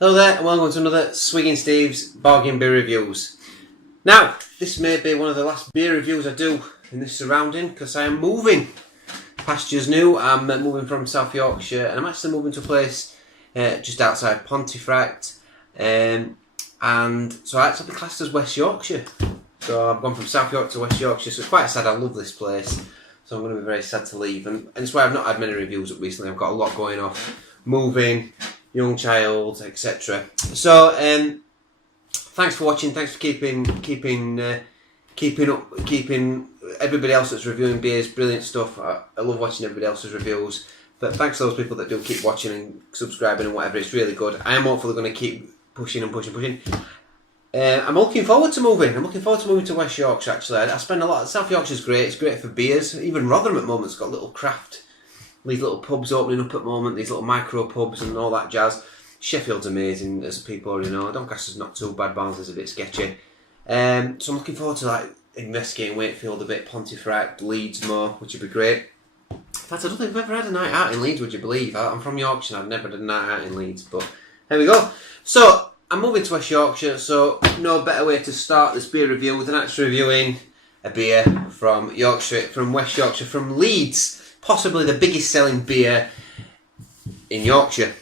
Hello there, and welcome to another Swiggin Steve's Bargain Beer Reviews. Now, this may be one of the last beer reviews I do in this surrounding, because I am moving. Pasture's new, I'm moving from South Yorkshire, and I'm actually moving to a place just outside Pontefract, and so I actually be classed as West Yorkshire. So I've gone from South York to West Yorkshire, so it's quite sad. I love this place, so I'm going to be very sad to leave, and it's why I've not had many reviews up recently. I've got a lot going off, moving, young child, etc. So thanks for watching. Thanks for keeping everybody else that's reviewing beers. Brilliant stuff. I love watching everybody else's reviews. But thanks to those people that do keep watching and subscribing and whatever. It's really good. I am hopefully going to keep pushing and pushing. I'm looking forward to moving. I'm looking forward to moving to West Yorkshire. Actually, I spend a lot. South Yorkshire's great. It's great for beers. Even Rotherham at the moment's got little craft. These little pubs opening up at the moment, these little micro pubs and all that jazz. Sheffield's amazing, as people already know. Doncaster's not too bad, Barnsley's a bit sketchy. So I'm looking forward to investigating Wakefield a bit, Pontefract, Leeds more, which would be great. In fact, I don't think I've ever had a night out in Leeds, would you believe? I'm from Yorkshire, I've never had a night out in Leeds, but here we go. So, I'm moving to West Yorkshire, so no better way to start this beer review than actually reviewing a beer from Yorkshire, from West Yorkshire, from Leeds. Possibly the biggest selling beer in Yorkshire.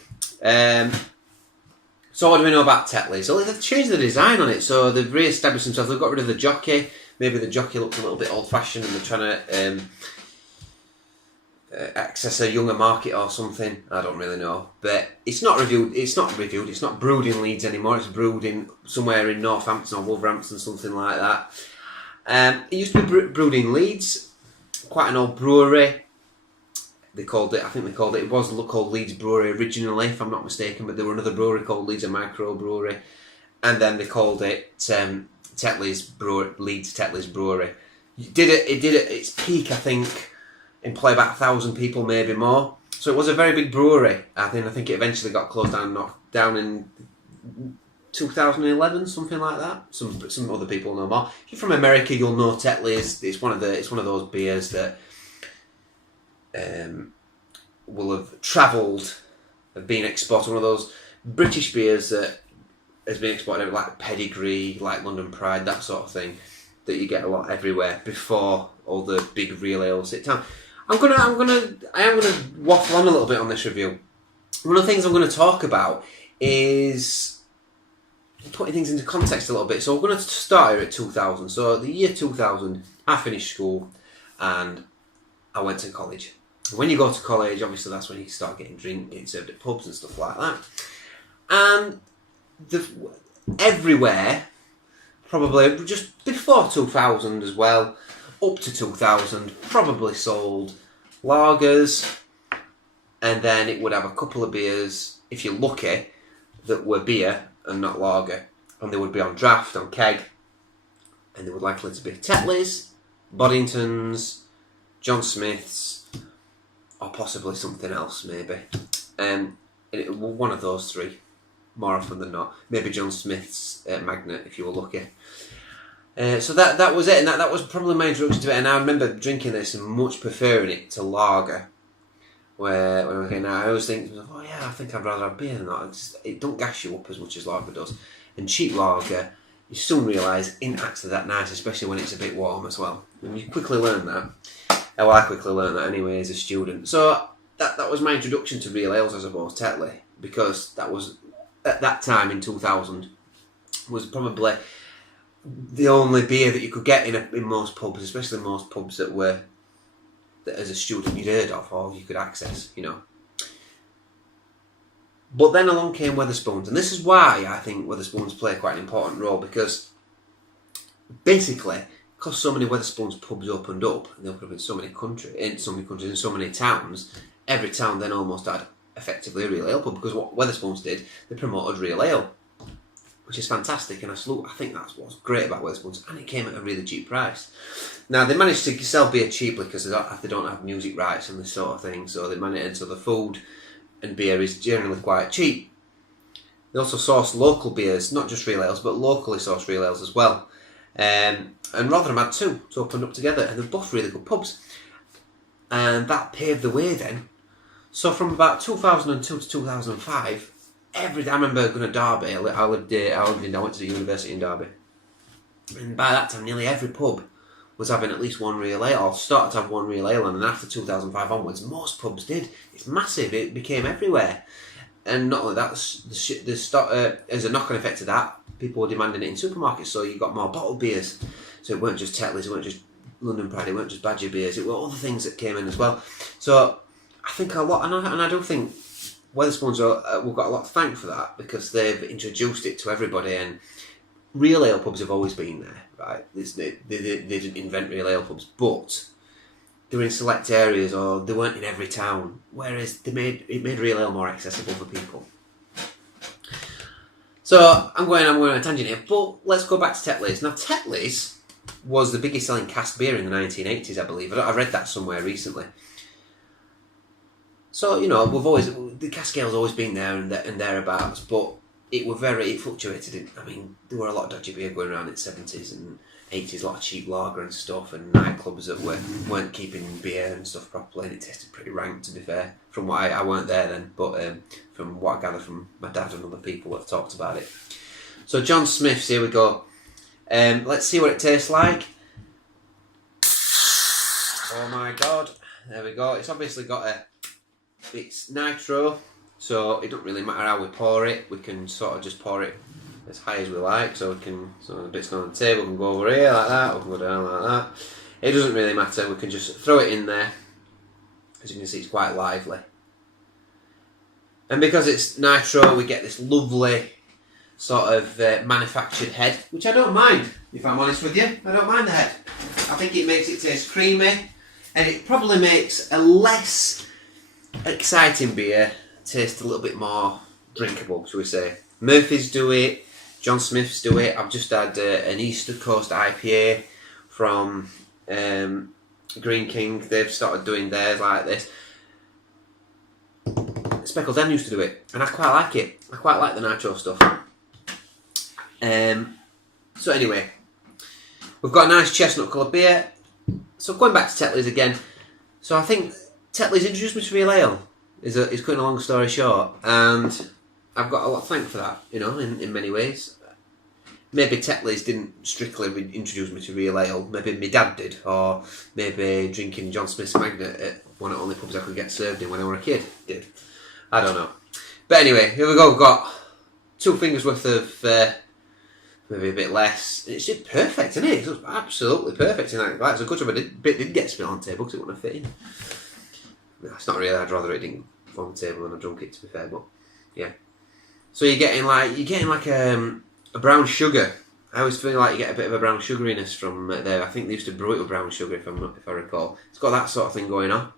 So what do we know about Tetley? So they've changed the design on it. So they've re-established themselves. They've got rid of the jockey. Maybe the jockey looks a little bit old-fashioned and they're trying to access a younger market or something. I don't really know. But it's not reviewed. It's not brewed in Leeds anymore. It's brewed in somewhere in Northampton or Wolverhampton, something like that. It used to be brewed in Leeds. Quite an old brewery. It was called Leeds Brewery originally, if I'm not mistaken, but there were another brewery called Leeds, a micro brewery, and then they called it Tetley's Brewery, Leeds Tetley's Brewery. It did at its peak, I think, employ about 1,000 people, maybe more. So it was a very big brewery. I think it eventually got closed down, knocked down in 2011, something like that. Some other people know more. If you're from America, you'll know Tetley it's one of those beers that will have travelled, have been exported. One of those British beers that has been exported, like Pedigree, like London Pride, that sort of thing, that you get a lot everywhere before all the big real ales hit town. I am gonna waffle on a little bit on this review. One of the things I'm going to talk about is putting things into context a little bit. So we're going to start here at 2000. So the year 2000, I finished school and I went to college. When you go to college, obviously that's when you start getting served at pubs and stuff like that. And everywhere, probably just before 2000 as well, up to 2000, probably sold lagers, and then it would have a couple of beers, if you're lucky, that were beer and not lager. And they would be on draft, on keg, and they would likely to be Tetley's, Boddington's, John Smith's, or possibly something else, maybe. One of those three, more often than not. Maybe John Smith's Magnet, if you were lucky. So that was it, and that was probably my introduction to it. And I remember drinking this and much preferring it to lager. Where when I was getting out, I always think, oh yeah, I think I'd rather have beer than that. It don't gas you up as much as lager does. And cheap lager, you soon realise, isn't actually that nice, especially when it's a bit warm as well. And you quickly learn that. Well, I quickly learned that anyway as a student. So that was my introduction to real ales, I suppose, Tetley, because that was, at that time in 2000, was probably the only beer that you could get in most pubs, especially most pubs that as a student you'd heard of or you could access, you know. But then along came Wetherspoons, and this is why I think Wetherspoons play quite an important role, because basically, because so many Wetherspoons pubs opened up, and they opened up in so many countries, in so many towns, every town then almost had effectively a real ale pub, because what Wetherspoons did, they promoted real ale, which is fantastic, and I think that's what's great about Wetherspoons, and it came at a really cheap price. Now, they managed to sell beer cheaply because they don't have music rights and this sort of thing, so they managed, so the food and beer is generally quite cheap. They also source local beers, not just real ales, but locally sourced real ales as well. And Rotherham had two to open up together, and they're both really good pubs. And that paved the way then. So from about 2002 to 2005, I remember going to Derby. I went to the university in Derby, and by that time, nearly every pub was having at least one real ale, or started to have one real ale, and after 2005 onwards, most pubs did. It's massive. It became everywhere, and not only that, as a knock-on effect of that, people were demanding it in supermarkets, so you got more bottled beers. So it weren't just Tetley's, it weren't just London Pride, it weren't just Badger beers, it were other things that came in as well. So I think a lot, and I do think Wetherspoons we've got a lot to thank for that, because they've introduced it to everybody, and real ale pubs have always been there, right? They didn't invent real ale pubs, but they were in select areas, or they weren't in every town, whereas it made real ale more accessible for people. So I'm going on a tangent here, but let's go back to Tetley's. Now Tetley's was the biggest selling cask beer in the 1980s, I believe. I read that somewhere recently. So, you know, the cask ale's always been there and thereabouts, but it fluctuated. There were a lot of dodgy beer going around in the 70s and 80s, a lot of cheap lager and stuff, and nightclubs that weren't keeping beer and stuff properly, and it tasted pretty rank, to be fair. From what I weren't there then, but from what I gather from my dad and other people that have talked about it. So John Smith's, here we go. Let's see what it tastes like. Oh my god, there we go. It's obviously it's nitro, so it doesn't really matter how we pour it. We can sort of just pour it as high as we like, so the bits going on the table, we can go over here like that, we can go down like that. It doesn't really matter, we can just throw it in there. As you can see, it's quite lively. And because it's nitro, we get this lovely sort of manufactured head, which I don't mind, if I'm honest with you. I don't mind the head. I think it makes it taste creamy, and it probably makes a less exciting beer taste a little bit more drinkable, shall we say. Murphy's do it, John Smith's do it. I've just had an Easter Coast IPA from Green King. They've started doing theirs like this. Speckled Hen used to do it, and I quite like it. I quite like the nitro stuff. So anyway, we've got a nice chestnut coloured beer. So going back to Tetley's again. So I think Tetley's introduced me to real ale. Is cutting a long story short, and I've got a lot to thank for that. You know, in many ways. Maybe Tetley's didn't strictly introduce me to real ale. Maybe my dad did, or maybe drinking John Smith's Magnet at one of the only pubs I could get served in when I was a kid did. I don't know. But anyway, here we go. We've got 2 fingers worth of, maybe a bit less. It's just perfect, isn't it? It's absolutely perfect. It's a good job it did get spilled on the table because it wouldn't have fit in. It's not really. I'd rather it didn't fall on the table than I drunk it, to be fair. But yeah. So you're getting like a brown sugar. I always feel like you get a bit of a brown sugariness from there. I think they used to brew it with brown sugar, if I recall. It's got that sort of thing going on.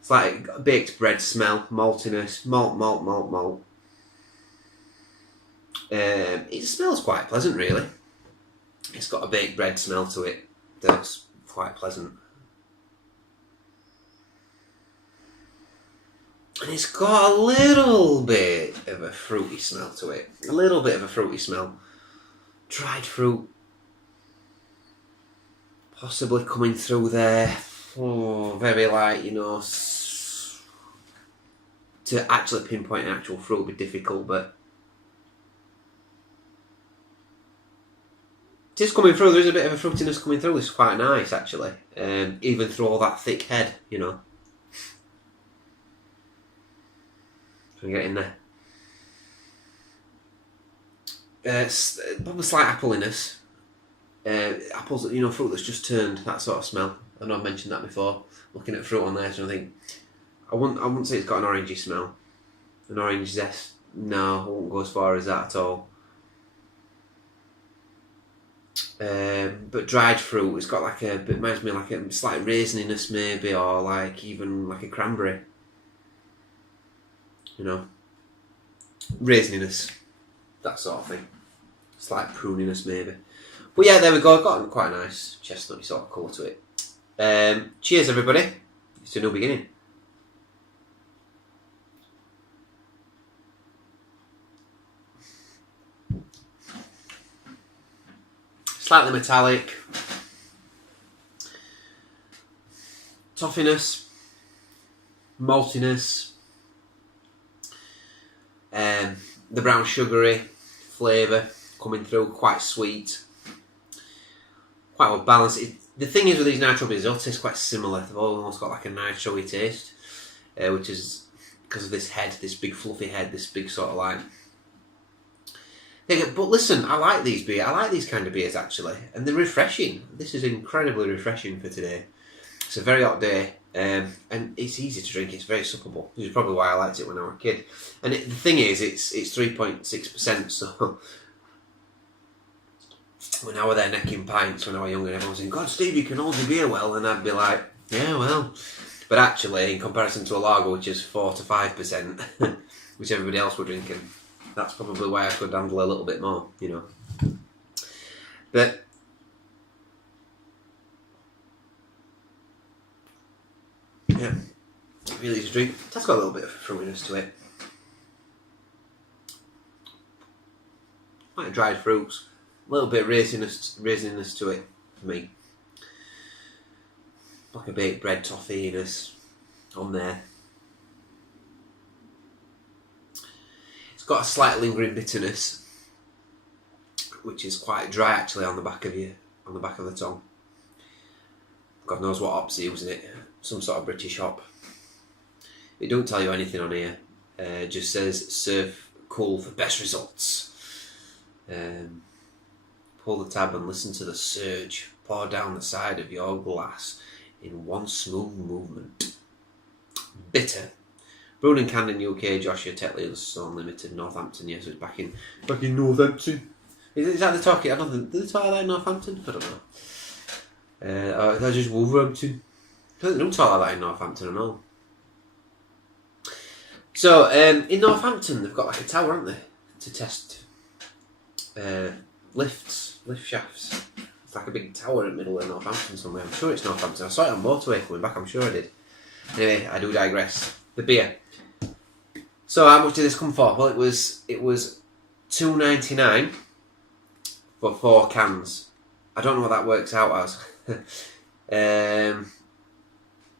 It's like a baked bread smell, maltiness, malt. It smells quite pleasant, really. It's got a baked bread smell to it that's quite pleasant. And it's got a little bit of a fruity smell to it. A little bit of a fruity smell. Dried fruit. Possibly coming through there. Oh, very light, you know. To actually pinpoint an actual fruit would be difficult, but it is coming through. There is a bit of a fruitiness coming through. It's quite nice, actually. Even through all that thick head, you know. Can get in there. Probably slight appliness. Apples, you know, fruit that's just turned, that sort of smell. I know I've mentioned that before. Looking at fruit on there, so I think I wouldn't say it's got an orangey smell. An orange zest. No, I wouldn't go as far as that at all. But dried fruit, it's got like it reminds me of like a slight raisininess maybe, or like even like a cranberry. You know, raisininess, that sort of thing. Slight pruniness maybe. But yeah, there we go. I've got quite a nice chestnutty sort of colour to it. Cheers, everybody. It's a new beginning. Slightly metallic. Toffiness. Maltiness. The brown sugary flavour coming through, quite sweet, quite well balanced. The thing is with these nitro beers, they all taste quite similar. They've almost got like a nitro-y taste, which is because of this head, this big fluffy head, this big sort of like... But listen, I like these beers. I like these kind of beers actually, and they're refreshing. This is incredibly refreshing for today. It's a very hot day, and it's easy to drink. It's very suppable, which is probably why I liked it when I was a kid. And the thing is, it's 3.6%. So when I was there necking pints when I was younger, everyone was saying, "God, Steve, you can hold your beer well," and I'd be like, "Yeah, well." But actually, in comparison to a lager, which is 4 to 5%, which everybody else were drinking, that's probably why I could handle a little bit more, you know. But yeah, really easy to drink. That's got a little bit of fruitiness to it. Like dried fruits. A little bit of raisiness to it for me. Like a baked bread toffee-ness on there. It's got a slight lingering bitterness, which is quite dry actually on the back of the tongue. God knows what hops they're using it. Some sort of British hop. It don't tell you anything on here. It just says serve cool for best results. Pull the tab and listen to the surge pour down the side of your glass in one smooth movement. Bitter. Brewed and canned in UK, Joshua Tetley Unlimited, Northampton. Yes, it's back in Northampton. Is that the talking? I don't think. Did they talk like that in Northampton? I don't know. That's just Wolverhampton. They don't talk like that in Northampton at all. So in Northampton, they've got like a tower, haven't they, to test lift shafts. It's like a big tower in the middle of Northampton somewhere. I'm sure it's Northampton. I saw it on motorway coming back. I'm sure I did. Anyway, I do digress. The beer. So how much did this come for? Well, it was $2.99 for 4 cans. I don't know what that works out as.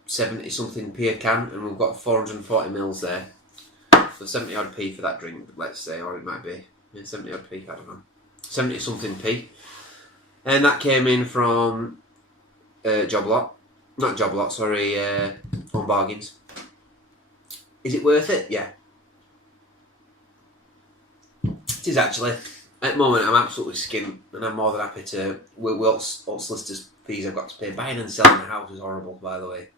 70 something p a can, and we've got 440 mils there. So 70 odd p for that drink, let's say, or it might be 70 odd p. I don't know. 70 something p. And that came in from Home Bargains. Is it worth it? Yeah. It is actually. At the moment, I'm absolutely skint, and I'm more than happy to. What solicitors' fees I've got to pay. Buying and selling a house is horrible, by the way.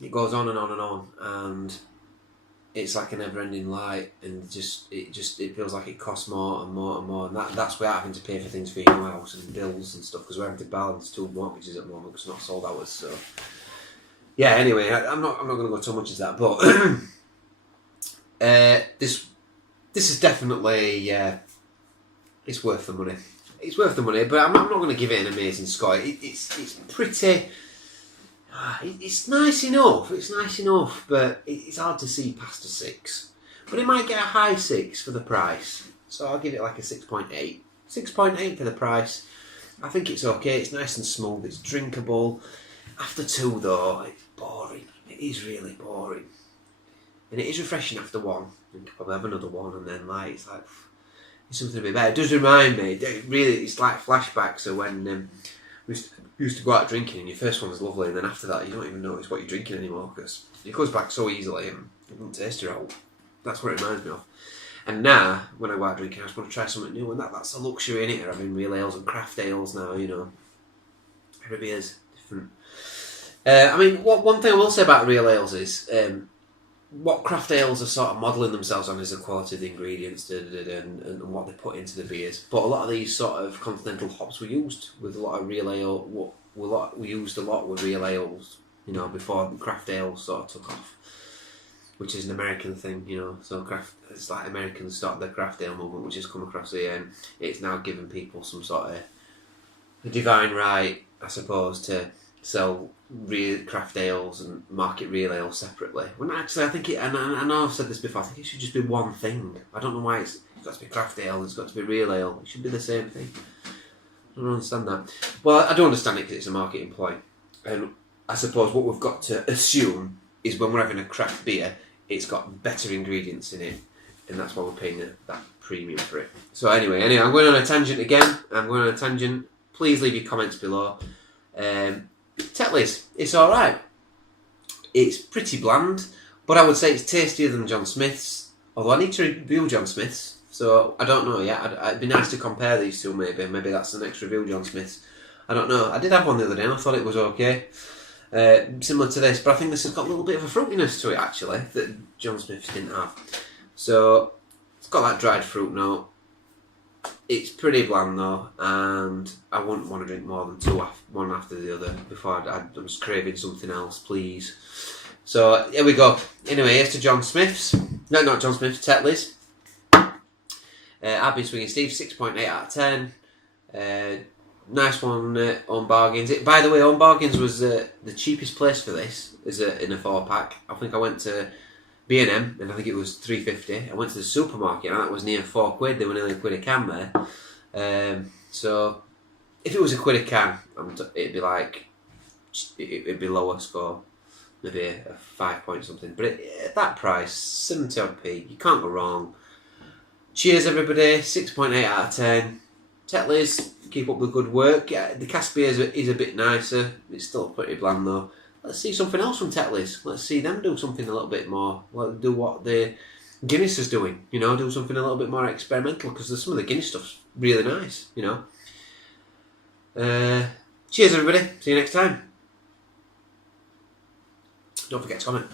It goes on and on and on, and it's like a never-ending light, and it feels like it costs more and more and more, and that's without having to pay for things for your new house and bills and stuff, because we're having to balance 2 mortgages at the moment because it's not sold ours. So yeah. Anyway, I'm not going to go too much into that, but this is definitely it's worth the money. It's worth the money, but I'm not going to give it an amazing score. It's pretty. It's nice enough. It's nice enough, but it's hard to see past a 6. But it might get a high 6 for the price, so I'll give it like a 6.8. 6.8 for the price. I think it's okay. It's nice and smooth. It's drinkable. After 2, though, it's boring. It is really boring, and it is refreshing after 1. You can probably have another one, and then it's something a bit better. It does remind me. It's like flashbacks of when we used to go out drinking, and your first one was lovely, and then after that you don't even notice what you're drinking anymore because it goes back so easily and it doesn't taste right. That's what it reminds me of. And now, when I go out drinking, I just want to try something new, and that's a luxury in it. Having real ales and craft ales now, every beer's different. One thing I will say about real ales is what craft ales are sort of modelling themselves on is the quality of the ingredients and what they put into the beers. But a lot of these sort of continental hops were used with a lot of real ale. We used a lot with real ales, before craft ales sort of took off, which is an American thing, So it's like Americans started the craft ale movement, which has come across here, and it's now given people some sort of divine right, I suppose, to sell real craft ales and market real ales separately. When actually, I think and I know I've said this before, I think it should just be one thing. I don't know why it's got to be craft ale, it's got to be real ale. It should be the same thing. I don't understand that. Well, I don't understand it because it's a marketing ploy. And I suppose what we've got to assume is when we're having a craft beer, it's got better ingredients in it and that's why we're paying that premium for it. So anyway, I'm going on a tangent again. Please leave your comments below. Tetley's, it's alright. It's pretty bland, but I would say it's tastier than John Smith's. Although I need to review John Smith's, so I don't know yet. It'd be nice to compare these two maybe. Maybe that's the next review, John Smith's. I don't know. I did have one the other day and I thought it was okay. Similar to this, but I think this has got a little bit of a fruitiness to it actually, that John Smith's didn't have. So, it's got that dried fruit note. It's pretty bland though, and I wouldn't want to drink more than one after the other before I'm just craving something else, please. So, here we go. Anyway, here's to John Smith's. No, not John Smith's, Tetley's. I've been Swiggin Steve, 6.8 out of 10. Nice one, on Bargains. By the way, on Bargains was the cheapest place for this, in a 4-pack. I think I went to B&M and I think it was $3.50. I went to the supermarket and that was near £4. They were nearly £1 a can there. So, if it was £1 a can, it'd be like, it'd be lower score. Maybe a 5 point something. But at that price, 70 odd p, you can't go wrong. Cheers everybody, 6.8 out of 10. Tetley's, keep up the good work. The cask beer is a bit nicer. It's still pretty bland though. Let's see something else from Tetley's. Let's see them do something a little bit more. Do what the Guinness is doing. You know, do something a little bit more experimental, because some of the Guinness stuff's really nice. You know. Cheers everybody. See you next time. Don't forget to comment.